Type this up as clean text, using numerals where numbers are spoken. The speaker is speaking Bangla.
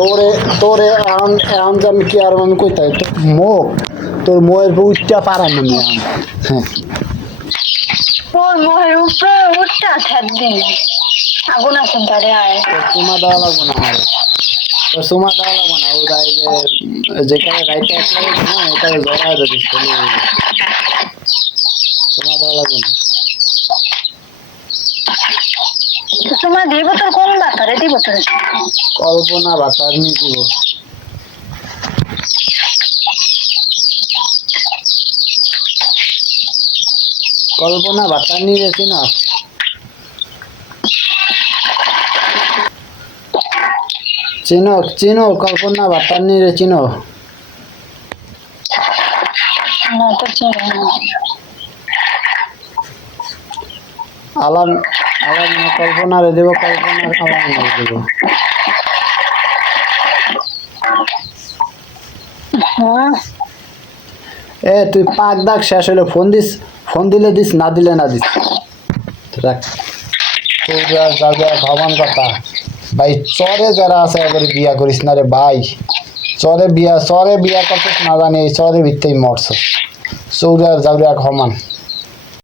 তোরে তোরে এখন এখন যে আমি কি আর আমি কইতে তোর মুখ তোর মোয়ের উঠটা পারাম আমি এখন হ্যাঁ তোর মোহের উপরে উঠতে থাকবি আগুন আছেন তারে আয় তোর চুমা দেওয়া লাগবো না আমার তোর চুমা দেওয়া লাগবো না ওরা এই যে যেখানে রাইতে এক লাগে না এটা জড়া যাবে চুমা দেওয়া লাগবো না তোমার দিব তোর কোন বাতারে দিব তোর কল্পনা বাতার নিয়ে দিব কল্পনা বাতার নিয়ে গেছি না চিনো চিনো কল্পনা বাতার নিয়ে রে চিনো না তো চিনি না আলাম আলাম কল্পনা রে দেব কল্পনা আলাম দেব হ্যাঁ এ তুই পাক দাগ শেষ হইলে ফোন দিলে দিস না দিলে না দিস রাখ তোরা যাবে ভগবান কথা ভাই চরে যারা আছে এবার বিয়া করিস না রে ভাই চরে বিয়া করছিস না জানি এই চরে ভিত্তেই মরছ চৌরা যাবে সমান